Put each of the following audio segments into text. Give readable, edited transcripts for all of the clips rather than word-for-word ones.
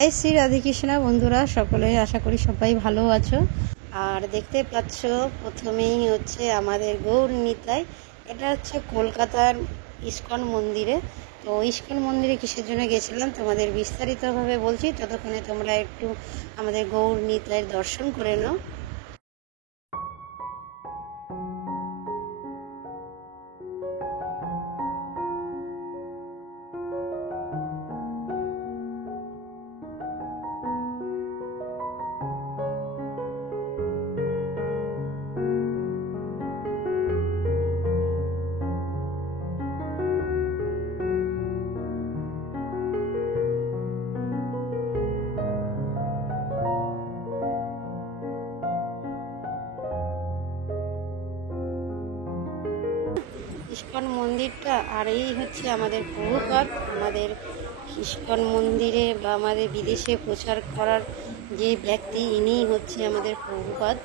জয় শ্রী রাধাকৃষ্ণ বন্ধুরা, সকলে আশা করি সবাই ভালো আছো। আর দেখতে পাচ্ছ প্রথমেই হচ্ছে আমাদের গৌর নিতাই। এটা হচ্ছে কলকাতার ইস্কন মন্দিরে। তো ইস্কন মন্দিরে কিসের জন্য গেছিলাম তোমাদের বিস্তারিতভাবে বলছি, ততক্ষণে তোমরা একটু আমাদের গৌর নিতাইয়ের দর্শন করে নাও। ইস্কন মন্দিরটা, আর এই হচ্ছে আমাদের প্রভুপাদ। আমাদের ইস্কন মন্দিরে বা আমাদের বিদেশে প্রচার করার যে ব্যক্তি, ইনিই হচ্ছে আমাদের প্রভুপাদ।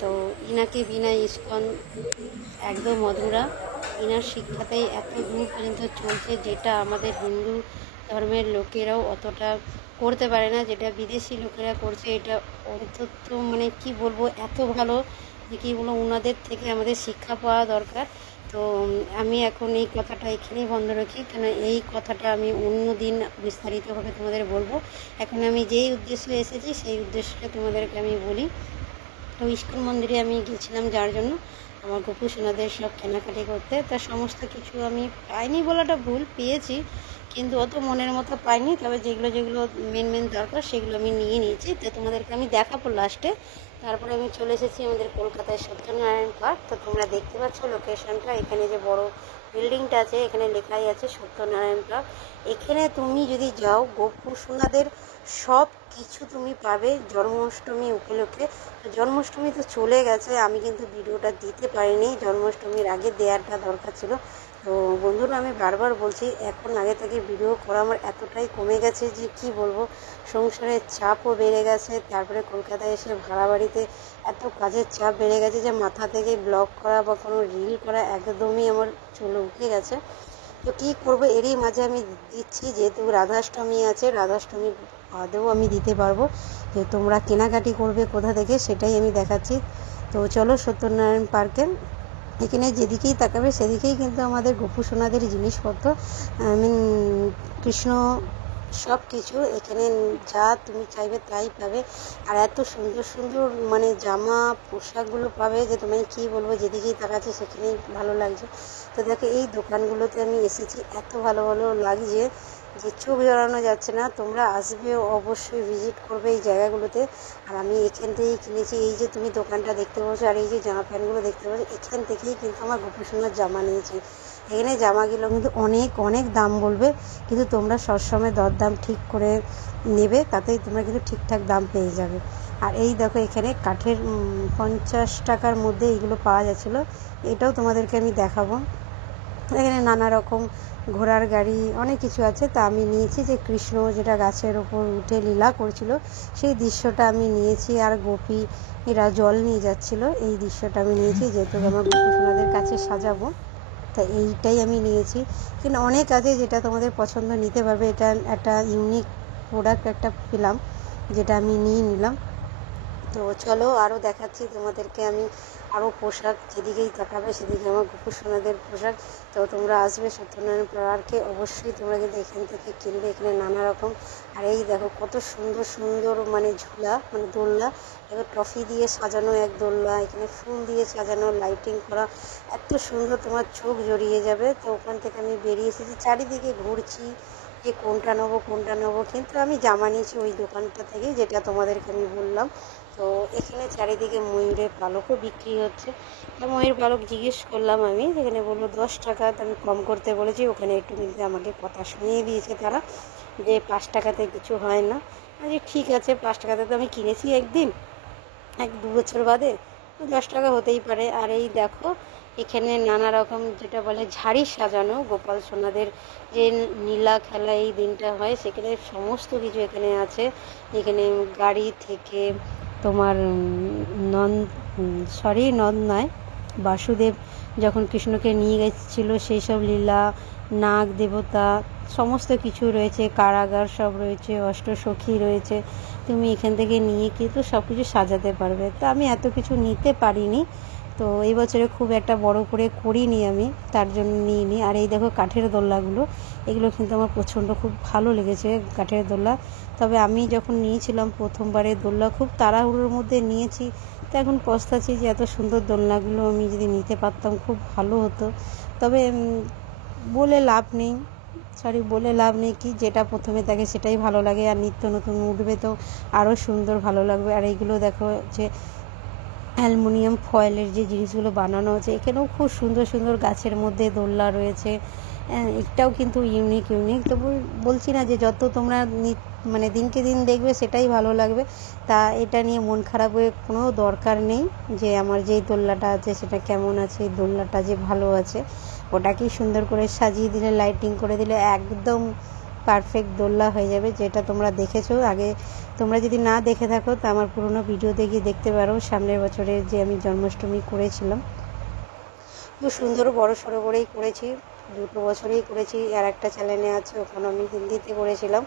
তো ইনাকে বিনা ইস্কন একদম অধুরা। ইনার শিক্ষাতেই এত দূর পর্যন্ত চলছে, যেটা আমাদের হিন্দু ধর্মের লোকেরাও অতটা করতে পারে না, যেটা বিদেশি লোকেরা করছে। এটা অন্তত মানে কি বলবো, এত ভালো যে কী বলবো, ওনাদের থেকে আমাদের শিক্ষা পাওয়া দরকার। তো আমি এখন এই কথাটা এখানেই বন্ধ রাখি, কেন এই কথাটা আমি অন্য দিন বিস্তারিতভাবে তোমাদের বলবো। এখন আমি যেই উদ্দেশ্যে এসেছি সেই উদ্দেশ্যটা তোমাদেরকে আমি বলি। তো ইস্কন মন্দিরে আমি গেছিলাম যার জন্য আমার গোপু সোনাদের সব কেনাকাটি করতে। তা সমস্ত কিছু আমি পাইনি বলাটা ভুল, পেয়েছি কিন্তু অত মনের মতো পাইনি। তবে যেগুলো যেগুলো মেন দরকার সেগুলো আমি নিয়ে নিয়েছি। তো তোমাদেরকে আমি দেখাবো লাস্টে। তারপরে আমি চলে এসেছি আমাদের কলকাতায় সত্যনারায়ণ পার্ক। তো তোমরা দেখতে পাচ্ছ লোকেশনটা, এখানে যে বড় বিল্ডিংটা আছে এখানে লেখাই আছে সত্যনারায়ণ পার্ক। এখানে তুমি যদি যাও গোপু সোনাদের সব কিছু তুমি পাবে জন্মাষ্টমী উপলক্ষে। জন্মাষ্টমী তো চলে গেছে, আমি কিন্তু ভিডিওটা দিতে পারিনি, জন্মাষ্টমীর আগে দেওয়ারটা দরকার ছিল। তো বন্ধুরা, আমি বারবার বলছি, এখন আগে থেকে ভিডিও করা আমার এতটাই কমে গেছে যে কি বলবো। সংসারের চাপও বেড়ে গেছে, তারপরে কলকাতায় এসে ভাড়া বাড়িতে এত কাজের চাপ বেড়ে গেছে যে মাথা থেকে ব্লগ করা বা কোনো রিল করা একদমই আমার চলে উঠে গেছে। তো কী করবো, এরই মাঝে আমি দিচ্ছি, যেহেতু রাধাষ্টমী আছে, রাধাষ্টমী বাদেও আমি দিতে পারবো। যে তোমরা কেনাকাটি করবে কোথা থেকে সেটাই আমি দেখাচ্ছি। তো চলো সত্যনারায়ণ পার্কে। এখানে যেদিকেই তাকাবে সেদিকেই কিন্তু আমাদের গোপু সোনাদের জিনিসপত্র, কৃষ্ণ সব কিছু এখানে যা তুমি চাইবে তাই পাবে। আর এত সুন্দর সুন্দর মানে জামা পোশাকগুলো পাবে যে তোমায় কী বলবো, যেদিকেই তাকাচ্ছে সেখানেই ভালো লাগছে। তো দেখো এই দোকানগুলোতে আমি এসেছি, এত ভালো ভালো লাগছে যে চোখ জড়ানো যাচ্ছে না। তোমরা আসবে, অবশ্যই ভিজিট করবে এই জায়গাগুলোতে। আর আমি এখান থেকেই কিনেছি। এই যে তুমি দোকানটা দেখতে পাচ্ছ আর এই যে জামা প্যান্টগুলো দেখতে পাচ্ছ, এখান থেকেই কিন্তু আমার গোপু সোনার জামা নিয়েছি। এখানে জামাগুলো কিন্তু অনেক অনেক দাম বলবে, কিন্তু তোমরা সবসময় দরদাম ঠিক করে নেবে, তাতেই তোমরা কিন্তু ঠিকঠাক দাম পেয়ে যাবে। আর এই দেখো এখানে কাঠের 50 টাকার মধ্যে এইগুলো পাওয়া যাচ্ছিলো, এটাও তোমাদেরকে আমি দেখাবো। এখানে নানা রকম ঘোড়ার গাড়ি অনেক কিছু আছে। তা আমি নিয়েছি যে কৃষ্ণ যেটা গাছের ওপর উঠে লীলা করছিল সেই দৃশ্যটা আমি নিয়েছি। আর গোপী এরা জল নিয়ে যাচ্ছিল, এই দৃশ্যটা আমি নিয়েছি, যেহেতু আমার গোপী সোনাদের কাছে সাজাবো। তা এইটাই আমি নিয়েছি। কিন্তু অনেক আছে যেটা তোমাদের পছন্দ, নিতে পারবে। এটা একটা ইউনিক প্রোডাক্ট একটা পেলাম, যেটা আমি নিয়ে নিলাম। তো চলো আরও দেখাচ্ছি তোমাদেরকে আমি আরও পোশাক, যেদিকেই তাকাবে সেদিকে আমার গোপু সোনাদের পোশাক। তো তোমরা আসবে সত্যনারায়ণ পার্কে, অবশ্যই তোমরা কিন্তু এখান থেকে কিনবে। এখানে নানা রকম, আর এই দেখো কত সুন্দর সুন্দর মানে ঝুলা, মানে দোলনা, এবার ট্রফি দিয়ে সাজানো এক দোলনা, এখানে ফুল দিয়ে সাজানো, লাইটিং করা, এত সুন্দর তোমার চোখ জড়িয়ে যাবে। তো ওখান থেকে আমি বেরিয়ে এসেছি, চারিদিকে ঘুরছি যে কোনটা নেবো, কিন্তু আমি জামা নিয়েছি ওই দোকানটা থেকে, যেটা তোমাদেরকে আমি বললাম। তো এখানে চারিদিকে ময়ূরের পালকও বিক্রি হচ্ছে। তা ময়ূর পালক জিজ্ঞেস করলাম আমি, যেখানে বললো 10 টাকা। তো আমি কম করতে বলেছি, ওখানে একটু কিন্তু আমাকে কথা শুনিয়ে দিয়েছে তারা, যে 5 টাকাতে কিছু হয় না। যে ঠিক আছে, 5 টাকাতে তো আমি কিনেছি একদিন, 1-2 বছর বাদে, 10 টাকা হতেই পারে। আর এই দেখো এখানে নানা রকম যেটা বলে ঝাড়ি সাজানো, গোপাল সোনাদের যে নীলা খেলা এই দিনটা হয়, সেখানে সমস্ত কিছু এখানে আছে। এখানে গাড়ি থেকে তোমার নন্দ নয়, বাসুদেব যখন কৃষ্ণকে নিয়ে গেছিল সেই সব লীলা, নাগ দেবতা সমস্ত কিছু রয়েছে, কারাগার সব রয়েছে, অষ্টসখী রয়েছে। তুমি এখান থেকে নিয়ে কিন্তু সব কিছু সাজাতে পারবে। তো আমি এত কিছু নিতে পারিনি, তো এই বছরে খুব একটা বড় করে করিনি আমি, তার জন্য নিইনি। আর এই দেখো কাঠের দোলনাগুলো, এগুলো কিন্তু আমার প্রচণ্ড খুব ভালো লেগেছে কাঠের দোলনা। তবে আমি যখন নিয়েছিলাম প্রথমবারে দোলনা খুব তাড়াহুড়োর মধ্যে নিয়েছি, তো এখন পস্তাচ্ছি যে এত সুন্দর দোলনাগুলো আমি যদি নিতে পারতাম খুব ভালো হতো। তবে বলে লাভ নেই, বলে লাভ নেই, কি যেটা প্রথমে থাকে সেটাই ভালো লাগে, আর নিত্য নতুন উঠবে তো আরও সুন্দর ভালো লাগবে। আর এইগুলো দেখো যে অ্যালুমিনিয়াম ফয়েলের যে জিনিসগুলো বানানো হচ্ছে, এখানেও খুব সুন্দর সুন্দর গাছের মধ্যে দোলনা রয়েছে। এটাও কিন্তু ইউনিক। তো বলছি না যে যত তোমরা মানে দিনকে দিন দেখবে সেটাই ভালো লাগবে, তা এটা নিয়ে মন খারাপ হয়ে কোনো দরকার নেই যে আমার যেই দোলনাটা আছে সেটা কেমন আছে, এই দোলনাটা যে ভালো আছে। ওটাকেই সুন্দর করে সাজিয়ে দিলে, লাইটিং করে দিলে একদম পারফেক্ট দোলনা হয়ে যাবে, যেটা তোমরা দেখেছো আগে। তোমরা যদি না দেখে থাকো তা আমার পুরোনো ভিডিও দেখে দেখতে পারো, সামনের বছরে যে আমি জন্মাষ্টমী করেছিলাম। খুব সুন্দর বড় সড়ো করেই করেছি, 2 বছরেই করেছি। আর একটা চ্যানেলে আছে, ওখানে আমি হিন্দিতে করেছিলাম।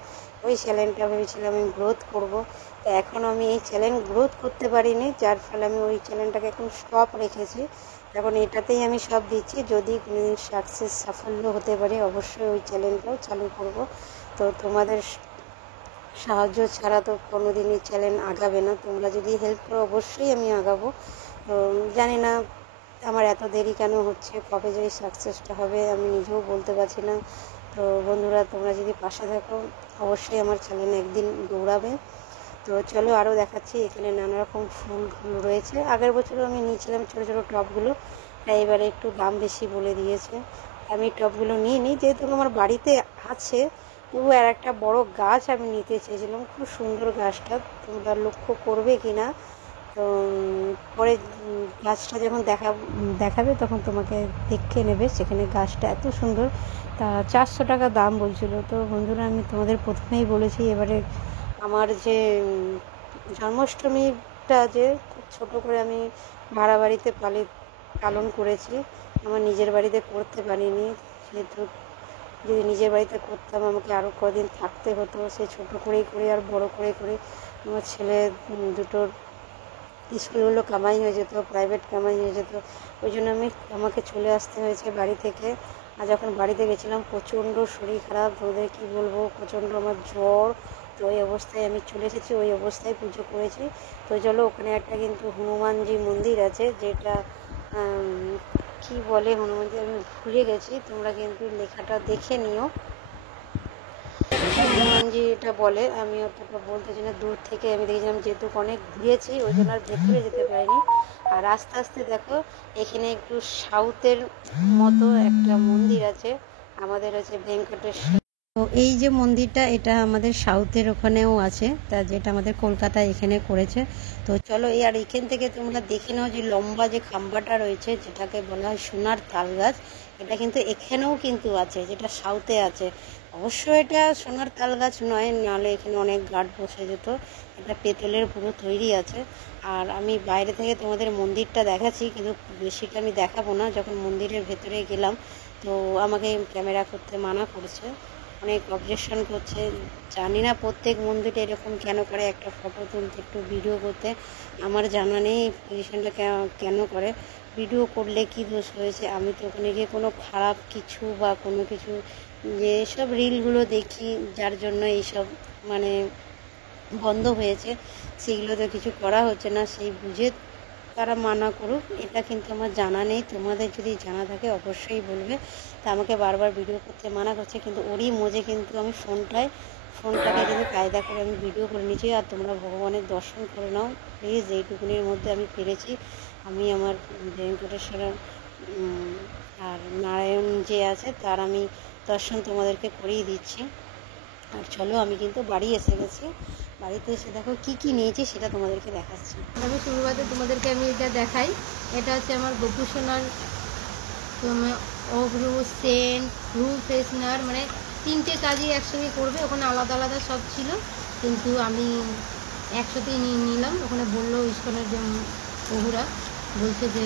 ওই চ্যানেলটা ভেবেছিলাম আমি গ্রোথ করব, তো এখন আমি এই চ্যানেল গ্রোথ করতে পারিনি, যার ফলে আমি ওই চ্যানেলটাকে এখন স্টপ রেখেছি। এখন এটাতেই আমি সব দিচ্ছি, যদি কোনোদিন সাফল্য হতে পারে অবশ্যই ওই চ্যানেলটাও চালু করব। তো তোমাদের সাহায্য ছাড়া তো কোনোদিনই চ্যানেল আগাবে না, তোমরা যদি হেল্প করো অবশ্যই আমি আগাবো। তো জানি না আমার এত দেরি কেন হচ্ছে, কবে যে সাকসেসটা হবে আমি নিজেও বলতে পারছি না। তো বন্ধুরা, তোমরা যদি পাশে থাকো অবশ্যই আমার চ্যানেল একদিন দৌড়াবে। তো চলো আরও দেখাচ্ছি, এখানে নানা রকম ফুলগুলো রয়েছে। আগের বছরও আমি নিয়েছিলাম ছোটো ছোটো টবগুলো, তাই এবারে একটু দাম বেশি বলে দিয়েছে। আমি টবগুলো নিয়ে নিই, যেহেতু আমার বাড়িতে আছে। তবু আর একটা বড় গাছ আমি নিতে চেয়েছিলাম, খুব সুন্দর গাছটা, তোমরা লক্ষ্য করবে কি না। তো পরে গাছটা যখন দেখাবে তখন তোমাকে দেখে নেবে, সেখানে গাছটা এত সুন্দর। তা 400 টাকা দাম বলছিল। তো বন্ধুরা, আমি তোমাদের প্রথমেই বলেছি, এবারে আমার যে জন্মাষ্টমীটা যে খুব ছোটো করে আমি ভাড়া বাড়িতে পালন করেছি, আমার নিজের বাড়িতে করতে পারিনি। যেহেতু যদি নিজের বাড়িতে করতাম আমাকে আরও কদিন থাকতে হতো, সে ছোটো করেই করে আর বড় করে করে আমার ছেলে দুটোর স্কুলগুলো কামাই হয়ে যেত, প্রাইভেট কামাই হয়ে যেত, ওই জন্য আমাকে চলে আসতে হয়েছে বাড়ি থেকে। আর যখন বাড়িতে গেছিলাম প্রচণ্ড শরীর খারাপ, ওদের কী বলবো, প্রচণ্ড আমার জ্বর। তো ওই অবস্থায় আমি চলে এসেছি, ওই অবস্থায় পুজো করেছি। তো চলো, ওখানে একটা কিন্তু হনুমানজি মন্দির আছে, যেটা কি বলে হনুমানজি আমি ভুলে গেছি, তোমরা কিন্তু লেখাটা দেখে নিও। হনুমানজি এটা বলে, আমি অতটা বলতে চাই না, দূর থেকে আমি দেখেছিলাম, যেহেতু অনেক ঘুরেছি ওই জন্য আর ভেতরে যেতে পারিনি। আর আস্তে আস্তে দেখো এখানে একটু সাউথের মতো একটা মন্দির আছে, আমাদের হচ্ছে ভেঙ্কটেশ্বর। তো এই যে মন্দিরটা, এটা আমাদের সাউথের ওখানেও আছে, তা যেটা আমাদের কলকাতায় এখানে করেছে। তো চলো, আর এখান থেকে তোমরা দেখে নাও যে লম্বা যে খাম্বাটা রয়েছে, যেটাকে বলা হয় সোনার তাল গাছ, এটা কিন্তু এখানেও কিন্তু আছে, যেটা সাউথে আছে। অবশ্য এটা সোনার তাল গাছ নয়, নাহলে এখানে অনেক গার্ড বসে যেত। এটা পেতলের পুরো তৈরি আছে। আর আমি বাইরে থেকে তোমাদের মন্দিরটা দেখাচ্ছি, কিন্তু বেশিটা আমি দেখাবো না। যখন মন্দিরের ভেতরে গেলাম তো আমাকে ক্যামেরা করতে মানা করছে, অনেক অবজেকশন করছে। জানি না প্রত্যেক মন্দিরে এরকম কেন করে, একটা ফটো তুলতে একটু ভিডিও করতে, আমার জানা নেই পজিশনটা কেন করে। ভিডিও করলে কি দোষ হয়েছে? আমি তো ওখানে গিয়ে কোনো খারাপ কিছু বা কোনো কিছু, যে সব রিলগুলো দেখি যার জন্য এইসব মানে বন্ধ হয়েছে, সেগুলো তো কিছু করা হচ্ছে না, সেই বুঝে তারা মানা করুক, এটা কিন্তু আমার জানা নেই। তোমাদের যদি জানা থাকে অবশ্যই বলবে। তা আমাকে বারবার ভিডিও করতে মানা করছে, কিন্তু ওরই মজে কিন্তু আমি ফোনটাকে কিন্তু কায়দা করে আমি ভিডিও করে নিচ্ছি। আর তোমরা ভগবানের দর্শন করে নাও প্লিজ, এইটুকুনির মধ্যে আমি পেরেছি। আমি আমার ভেঙ্কটেশ্বর আর নারায়ণ যে আছে তার আমি দর্শন তোমাদেরকে করিয়ে দিচ্ছি। আর চলো, আমি কিন্তু বাড়ি এসে গেছি। বাড়িতে এসে দেখো কি কি নিয়েছি সেটা তোমাদেরকে দেখাচ্ছি। আমি শুরুতে তোমাদেরকে আমি এটা দেখাই। এটা হচ্ছে আমার গপু সোনার অগ্রু সেন্ট, রুম ফ্রেশনার, মানে 3টে কাজই একসঙ্গে করবে। ওখানে আলাদা আলাদা সব ছিল, কিন্তু আমি একসাথেই নিয়ে নিলাম। ওখানে বললো ইস্কনের যে বহুরা বলছে যে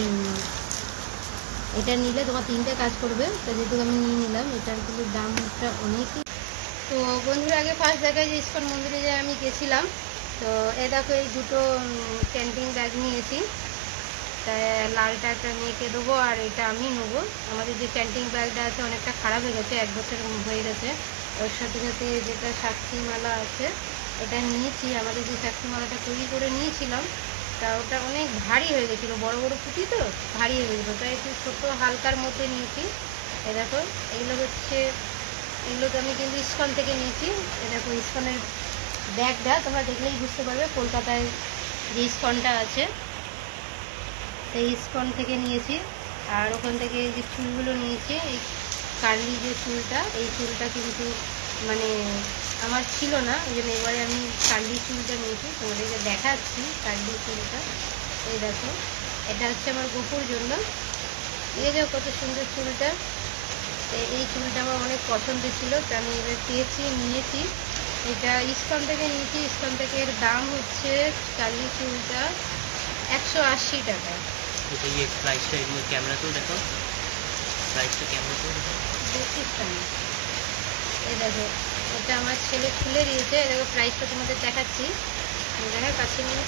এটা নিলে তোমার 3টে কাজ করবে, তো যেহেতু আমি নিয়ে নিলাম। এটার কিন্তু দামটা অনেকই। তো বন্ধুরা আগে ফার্স্ট দেখায় যে ইস্কন মন্দিরে যে আমি গেছিলাম, তো এ দেখো এই দুটো ক্যাম্পিং ব্যাগ নিয়েছি। তাই লালটা একটা মেয়েকে দেবো আর এটা আমি নেবো। আমাদের যে ক্যাম্পিং ব্যাগটা আছে অনেকটা খারাপ হয়ে গেছে, 1 বছর হয়ে গেছে। ওর সাথে সাথে যেটা সাক্ষী মালা আছে এটা নিয়েছি। আমাদের যে সাক্ষী মালাটা তৈরি করে নিয়েছিলাম তা ওটা অনেক ভারী হয়ে গেছিলো, বড় বড় পুঁতি তো ভারী হয়ে গেছিলো, তাই একটু ছোটো হালকার মধ্যে নিয়েছি। এ দেখো এগুলো তো আমি কিন্তু ইস্কন থেকে নিয়েছি। এ দেখো ইস্কনের ব্যাগটা তোমরা দেখলেই বুঝতে পারবে কলকাতায় যে ইস্কনটা আছে সেই ইস্কন থেকে নিয়েছি। আর ওখান থেকে এই যে চুলগুলো নিয়েছি, এই কার্লি যে চুলটা, এই চুলটা কিন্তু মানে আমার ছিল না, ওই জন্য এবারে আমি কার্লি চুলটা নিয়েছি। তোমাদেরকে দেখাচ্ছি কার্লি চুলটা। এই দেখো এটা হচ্ছে আমার গোপুর জন্য। এই দেখো কত সুন্দর চুলটা। এই চুলটা আমার অনেক পছন্দ ছিল, তো আমি এবার পেয়েছি, নিয়েছি। এটা ইস্কন থেকে নিয়েছি। ইস্কন থেকে এর দাম হচ্ছে কার্লি চুলটা 180 টাকা। এটা ये प्राइसটা এগুলো ক্যামেরাতেও দেখো, প্রাইসটা ক্যামেরাতেও দেখো। দেখছিস কেন? এই দেখো এটা আমার ছেলে খুলে দিয়েছে। এই দেখো প্রাইসটা তোমাদের দেখাচ্ছি, দেখো কাছে নিয়ে।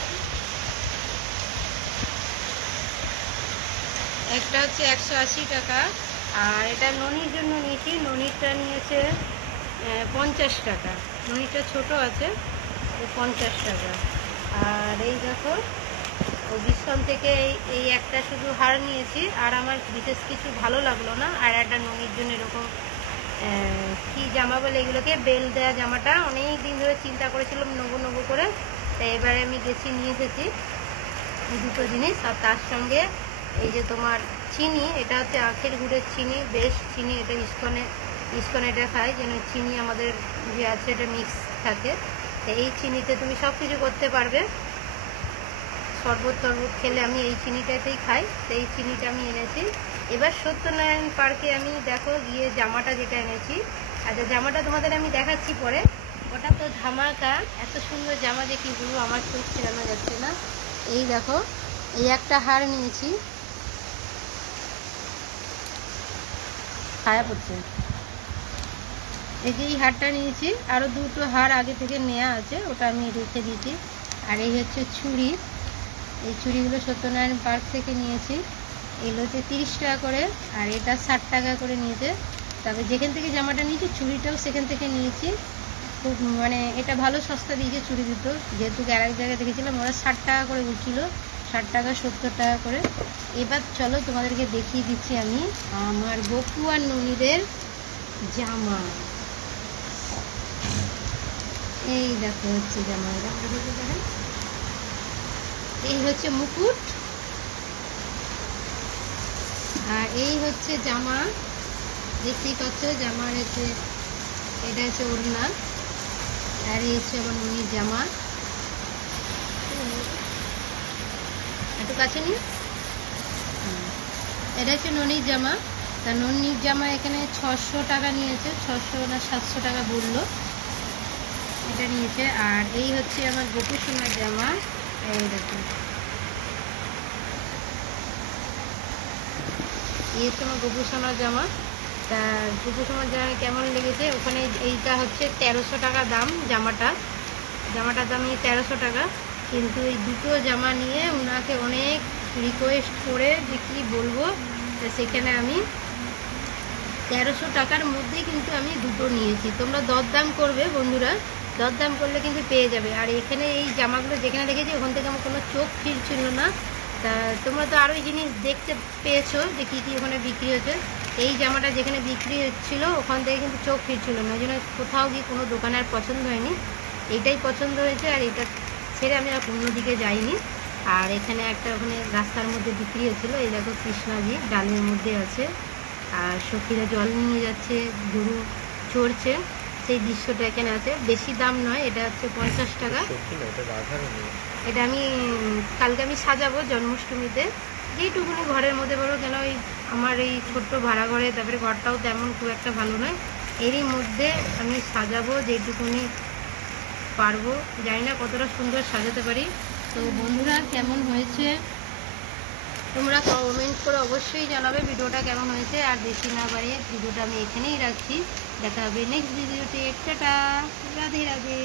একটা হচ্ছে 180 টাকা, আর এটা ননির জন্য নিয়েছি। ননিরটা নিয়েছে 50 টাকা। ননিরটা ছোট আছে, 50 টাকা। আর এই দেখো ও ইস্কন থেকে এই একটা শুধু হার নিয়েছি, আর আমার বিশেষ কিছু ভালো লাগলো না। আর একটা ননির জন্য এরকম কি জামা বলে এগুলোকে, বেল দেওয়া জামাটা অনেক দিন ধরে চিন্তা করেছিলাম নেবো করে, তাই এবারে আমি গেছি নিয়ে এসেছি এই দুটো জিনিস। আর তার সঙ্গে এই যে তোমার চিনি, এটা হচ্ছে আখের গুড়ের চিনি, বেশ চিনি। এটা ইস্কনে এটা খায় যেন চিনি আমাদের যে আছে এটা মিক্স থাকে। এই চিনিতে তুমি সব কিছু করতে পারবে, শরবত খেলে আমি এই চিনিটাতেই খাই, সেই চিনিটা আমি এনেছি। এবার সত্যনারায়ণ পার্কে আমি দেখো গিয়ে জামাটা যেটা এনেছি, আচ্ছা জামাটা তোমাদের আমি দেখাচ্ছি পরে। ওটা তো ধামাকা, এত সুন্দর জামা যে কি বলবো, আমার চোখ ফেরানো যাচ্ছে না। এই দেখো এই একটা হার নিয়েছি, ছায়া পড়ছে। এই যে এই হারটা নিয়েছি, আরও দুটো হার আগে থেকে নেওয়া আছে, ওটা আমি রেখে দিয়েছি। আর এই হচ্ছে চুড়ি, এই চুড়িগুলো সত্যনারায়ণ পার্ক থেকে নিয়েছি। এগুলো হচ্ছে 30 টাকা করে, আর এটা 60 টাকা করে নিয়েছে। তবে যেখান থেকে জামাটা নিয়েছি চুড়িটাও সেখান থেকে নিয়েছি। খুব মানে এটা ভালো সস্তা দিয়েছে চুড়ি দুটো, যেহেতু আর এক জায়গায় দেখেছিলাম ওরা 60 টাকা করে বলছিল, 60 টাকা 70 টাকা করে। এবার চলো তোমাদেরকে দেখিয়ে দিচ্ছি আমি আমার গপু আর ননিদের জামা। এই দেখো হচ্ছে জামা, এই হচ্ছে মুকুট, আর এই হচ্ছে জামা। দেখতেই পাচ্ছ জামার হচ্ছে এটা হচ্ছে ওড়না, আর এই হচ্ছে আমার ননির জামা। একটু কাছে নিই। এটা হচ্ছে ননির জামা। তা ননির জামা এখানে 600 টাকা নিয়েছে, 600 না 700 টাকা বললো, এটা নিয়েছে। আর এই হচ্ছে আমার গোপু সোনার জামা। এই দেখুন এই হচ্ছে আমার গোপু সোনার জামা। তা গোপু সোনার জামা কেমন লেগেছে? ওখানে এইটা হচ্ছে 1300 টাকা দাম, জামাটার দাম 1300 টাকা। কিন্তু এই দুটো জামা নিয়ে ওনাকে অনেক রিকোয়েস্ট করে যে কী বলবো, সেখানে আমি 1300 টাকার মধ্যেই কিন্তু আমি দুটো নিয়েছি। তোমরা দরদাম করবে বন্ধুরা, দরদাম করলে কিন্তু পেয়ে যাবে। আর এখানে এই জামাগুলো যেখানে দেখেছি ওখান থেকে আমার কোনো চোখ ফিরছিল না। তা তোমরা তো আরোই জিনিস দেখতে পেয়েছো যে কী কী ওখানে বিক্রি হচ্ছে। এই জামাটা যেখানে বিক্রি হচ্ছিলো ওখান থেকে কিন্তু চোখ ফিরছিল না, ওই জন্য কোথাও গিয়ে কোনো দোকানে আর পছন্দ হয়নি, এইটাই পছন্দ হয়েছে। আর এটা ছেড়ে আমি আর অন্যদিকে যাইনি। আর এখানে একটা ওখানে রাস্তার মধ্যে বিক্রি হচ্ছিলো, এই দেখো কৃষ্ণাজি ডালের মধ্যে আছে, আর সখীরা জল নিয়ে যাচ্ছে, গরু চড়ছে, সেই দৃশ্যটা এখানে আছে। বেশি দাম নয়, এটা হচ্ছে 50 টাকা। এটা আমি কালকে আমি সাজাবো জন্মাষ্টমীতে, যেইটুকুনি ঘরের মধ্যে বলো, কেন ওই আমার এই ছোট্ট ভাড়া ঘরে, তারপরে ঘরটাও তেমন খুব একটা ভালো নয়, এরই মধ্যে আমি সাজাবো যেইটুকুনি পারবো। জানি না কতটা সুন্দর সাজাতে পারি। তো বন্ধুরা কেমন হয়েছে তোমরা কমেন্ট করে অবশ্যই জানাবে ভিডিওটা কেমন হয়েছে। আর বেশি না বাড়িয়ে ভিডিওটা আমি এখানেই রাখছি। দেখা হবে নেক্সট ভিডিওতে। টাটা, রাধে রাধে।